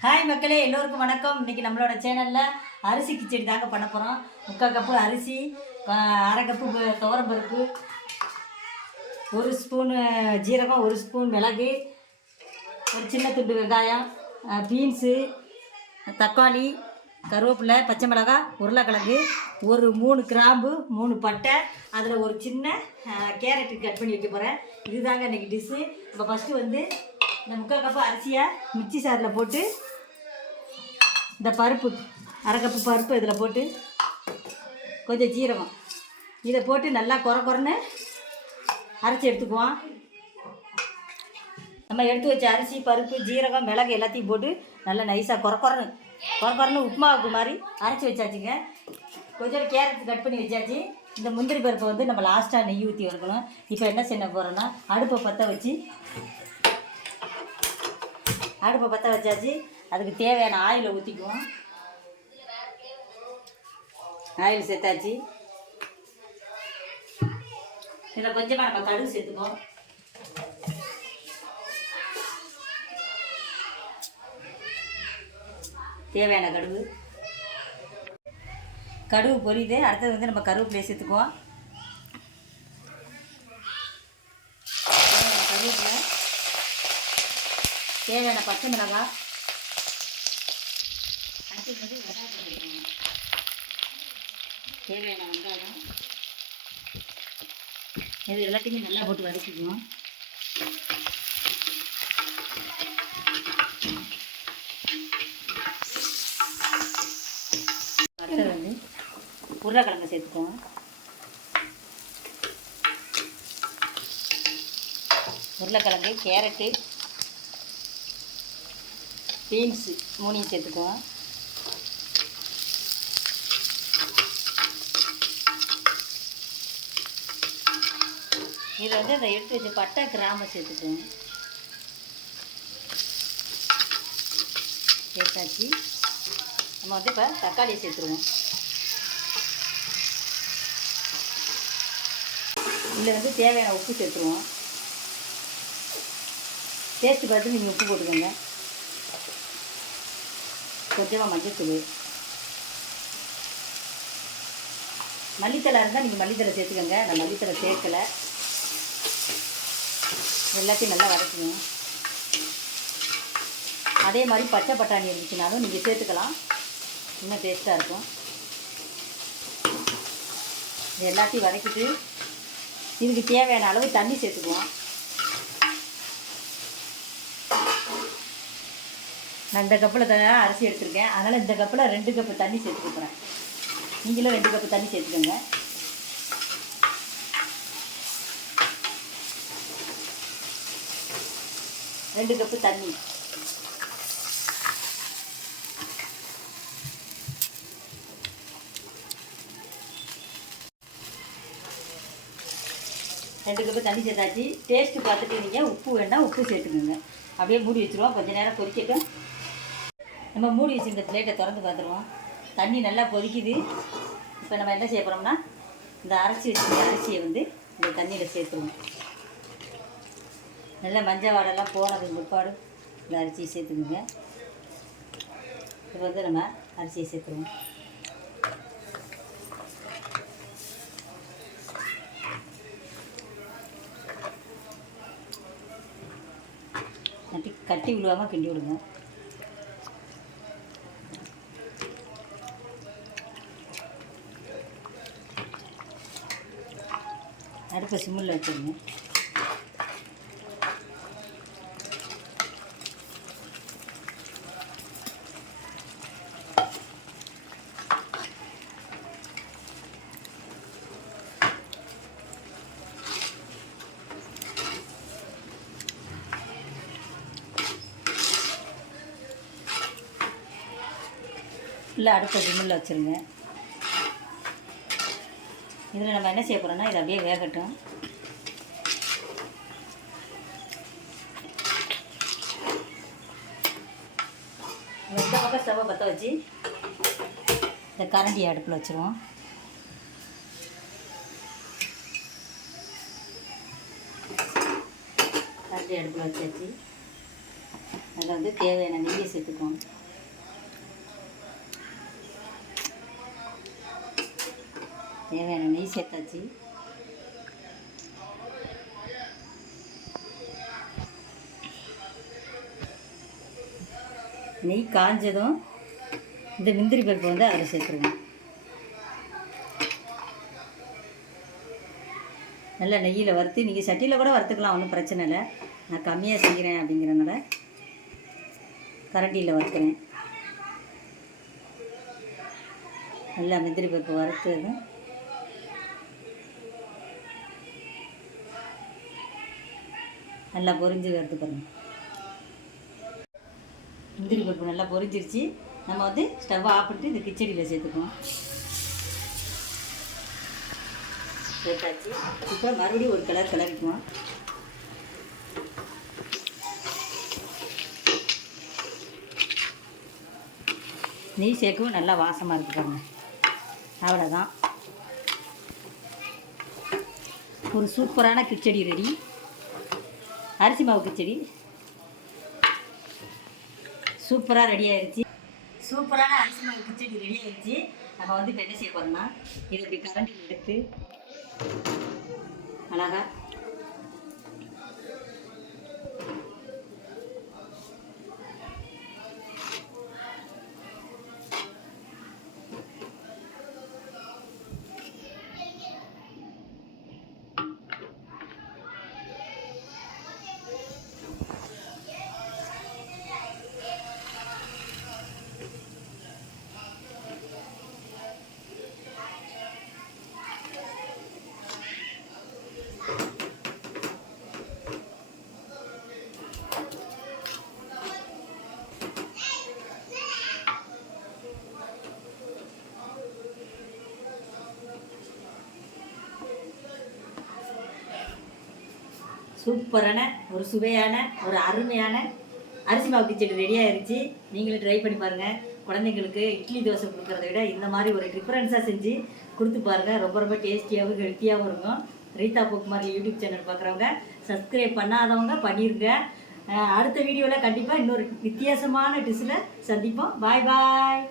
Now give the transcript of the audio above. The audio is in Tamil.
ஹாய் மக்களே எல்லோருக்கும் வணக்கம். இன்றைக்கி நம்மளோட சேனலில் அரிசி கிச்சடி தாங்க பண்ண போகிறோம் முக்கால் கப்பு அரிசி அரை கப்பு துவரம்பருப்பு ஒரு ஸ்பூனு ஜீரகம் ஒரு ஸ்பூன் மிளகு ஒரு சின்ன துண்டு வெங்காயம் பீன்ஸு தக்காளி கருவேப்பிலை பச்சை மிளகாய் உருளைக்கிழங்கு ஒரு மூணு கிராம்பு மூணு பட்டை அதில் ஒரு சின்ன கேரட்டு கட் பண்ணி வைக்க போகிறேன் இதுதாங்க இன்றைக்கி டிஷ்ஷு இப்போ ஃபஸ்ட்டு வந்து இந்த முக்கால் கப்பு அரிசியை மிக்சி சாரில் போட்டு இந்த பருப்பு அரை கப்பு பருப்பு இதில் போட்டு கொஞ்சம் ஜீரகம் இதை போட்டு நல்லா குறை குறைன்னு அரைச்சி எடுத்துக்குவோம். நம்ம எடுத்து வச்ச அரிசி பருப்பு ஜீரகம் மிளகு எல்லாத்தையும் போட்டு நல்லா நைஸாக குறை குறைன்னு குறை குறைன்னு உப்புமாவுக்கு மாதிரி அரைச்சி வச்சாச்சுங்க. கொஞ்சம் கேரட் கட் பண்ணி வச்சாச்சு. இந்த முந்திரி பருப்பை வந்து நம்ம லாஸ்ட்டாக நெய் ஊற்றி வறுக்கணும் இப்போ என்ன செய்ய போகிறோன்னா அடுப்பை பற்ற வச்சு அடுப்பை பற்ற வச்சாச்சு. அதுக்கு தேவையான ஆயிலை ஊற்றிக்குவோம் ஆயில் சேர்த்தாச்சு. இதில் கொஞ்சமாக நம்ம கடுகு சேர்த்துக்குவோம். தேவையான கடுகு. கடுகு பொரியுது. அடுத்தது வந்து நம்ம கருவேப்பிலையை சேர்த்துக்குவோம். கருவேப்பிலை. தேவையான பச்சை மிளகாய். அடுத்தது தேவையான வெங்காயம். இது எல்லாத்தையுமே நல்லா போட்டு வதக்கிக்குவோம். அடுத்தது வந்து உருளைக்கிழங்கு சேர்த்துக்குவோம். உருளைக்கிழங்கு கேரட்டு பீன்ஸு மூணையும் சேர்த்துக்குவோம். இதில் வந்து அதை எடுத்து வச்ச பட்டை கிராம சேர்த்துக்கோங்க. சேர்த்தாச்சு. நம்ம வந்து இப்போ தக்காளியை சேர்த்துருவோம். இதில் வந்து தேவையான உப்பு சேர்த்துருவோம். டேஸ்ட்டு பார்த்து நீங்கள் உப்பு போட்டுக்கோங்க. கொஞ்சமாக மஞ்சத்தூள். மல்லித்தலை இருந்தால் நீங்கள் மல்லித்தலை சேர்த்துக்கோங்க. நான் மல்லித்தலை சேர்க்கலை. எல்லாத்தையும் நல்லா வதக்கணும் அதே மாதிரி பச்சை பட்டாணி இருந்துச்சுனாலும் நீங்கள் சேர்த்துக்கலாம். இன்னும் டேஸ்ட்டாக இருக்கும். இது எல்லாத்தையும் வதக்கிட்டு இதுக்கு தேவையான அளவு தண்ணி சேர்த்துக்குவோம். நான் இந்த கப்பில் தான் அரிசி எடுத்திருக்கேன். அதனால் இந்த கப்பில் ரெண்டு கப்பு தண்ணி சேர்த்துக்க போகிறேன் நீங்களும் ரெண்டு கப்பு தண்ணி சேர்த்துக்கோங்க. ரெண்டு கப்பு தண்ணி. ரெண்டு கப்பு தண்ணி சேர்த்தாச்சு. டேஸ்ட்டு பார்த்துட்டு நீங்கள் உப்பு வேண்டாம் உப்பு சேர்த்துக்கோங்க. அப்படியே மூடி வச்சுருவோம். கொஞ்ச நேரம் கொதிக்கட்டும். நம்ம மூடி வச்சுருந்த பிளேட்டை திறந்து பார்த்துருவோம். தண்ணி நல்லா கொதிக்குது. இப்போ நம்ம என்ன செய்ய போகிறோம்னா இந்த அரைச்சி வச்சுருந்த அரிசியை வந்து இந்த தண்ணியில் சேர்த்துருவோம். நல்லா மஞ்சள் வாடெல்லாம் போனதுக்கு பிற்பாடு இந்த அரிசியை சேர்த்துக்குங்க. இப்போ வந்து நம்ம அரிசியை சேர்த்துருவோம். கட்டி கட்டி விழுவாமல் கிண்டி விடுங்க. அடுப்பை சிம்மில் வச்சுருங்க. ஃபுல்லாக அடுப்பை டிம்மில் வச்சுருங்க. இதில் நம்ம என்ன செய்ய போகிறோம்னா இது அப்படியே வேகட்டும். இந்த பக்கம் ஸ்டவ்வை பற்ற வச்சு இந்த கரண்டி அடுப்பில் வச்சுருவோம். கரண்டி அடுப்பில் வச்சாச்சு. அதில் வந்து தேவையான நெய்யை சேர்த்துக்குவோம். தேவையான நெய் சேர்த்தாச்சு. நெய் காஞ்சதும் இந்த முந்திரி பருப்பு வந்து அதில் சேர்த்துருவோம். நல்லா நெய்யில் வறுத்து நீங்கள் சட்டியில் கூட வறுத்துக்கலாம் ஒன்றும் பிரச்சனை இல்லை. நான் கம்மியாக செய்கிறேன் அப்படிங்கிறனால கரண்டியில் வறுக்கிறேன். நல்லா முந்திரி பருப்பு வறுத்ததும் நல்லா பொரிஞ்சு வருது பாருங்க. முந்திரி பருப்பு நல்லா பொரிஞ்சிருச்சு. நம்ம வந்து ஸ்டவ் ஆஃப் பண்ணிட்டு இந்த கிச்சடியில் சேர்த்துக்குவோம் சேர்த்தாச்சு. இப்போ மறுபடியும் ஒரு கலர் கிளறிக்குவோம். நெய் சேர்க்கவும் நல்லா வாசமாக இருக்கு பாருங்க. அவ்வளோதான் ஒரு சூப்பரான கிச்சடி ரெடி. அரிசி மாவு கிச்சடி. சூப்பராக ரெடி ஆயிடுச்சு சூப்பரான அரிசி மாவு கிச்சடி ரெடி ஆயிடுச்சு நம்ம வந்து இப்போ என்ன செய்ய போகிறோம்னா இதை இப்படி கரண்டில் எடுத்து அழகா சூப்பரான ஒரு சுவையான ஒரு அருமையான அரிசி மாவு கிச்சடி ரெடியாக இருந்துச்சு நீங்களும் ட்ரை பண்ணி பாருங்கள் குழந்தைங்களுக்கு இட்லி தோசை கொடுக்குறத விட இந்த மாதிரி ஒரு டிஃப்ரென்ஸாக செஞ்சு கொடுத்து பாருங்கள் ரொம்ப ரொம்ப டேஸ்டியாகவும் ஹெல்த்தியாகவும் இருக்கும். ரீதா போக்குமார் யூடியூப் சேனல் பார்க்குறவங்க சப்ஸ்கிரைப் பண்ணாதவங்க பண்ணிருங்க. அடுத்த வீடியோவில் கண்டிப்பாக இன்னொரு வித்தியாசமான டிஷ்ஷில் சந்திப்போம். பாய் பாய்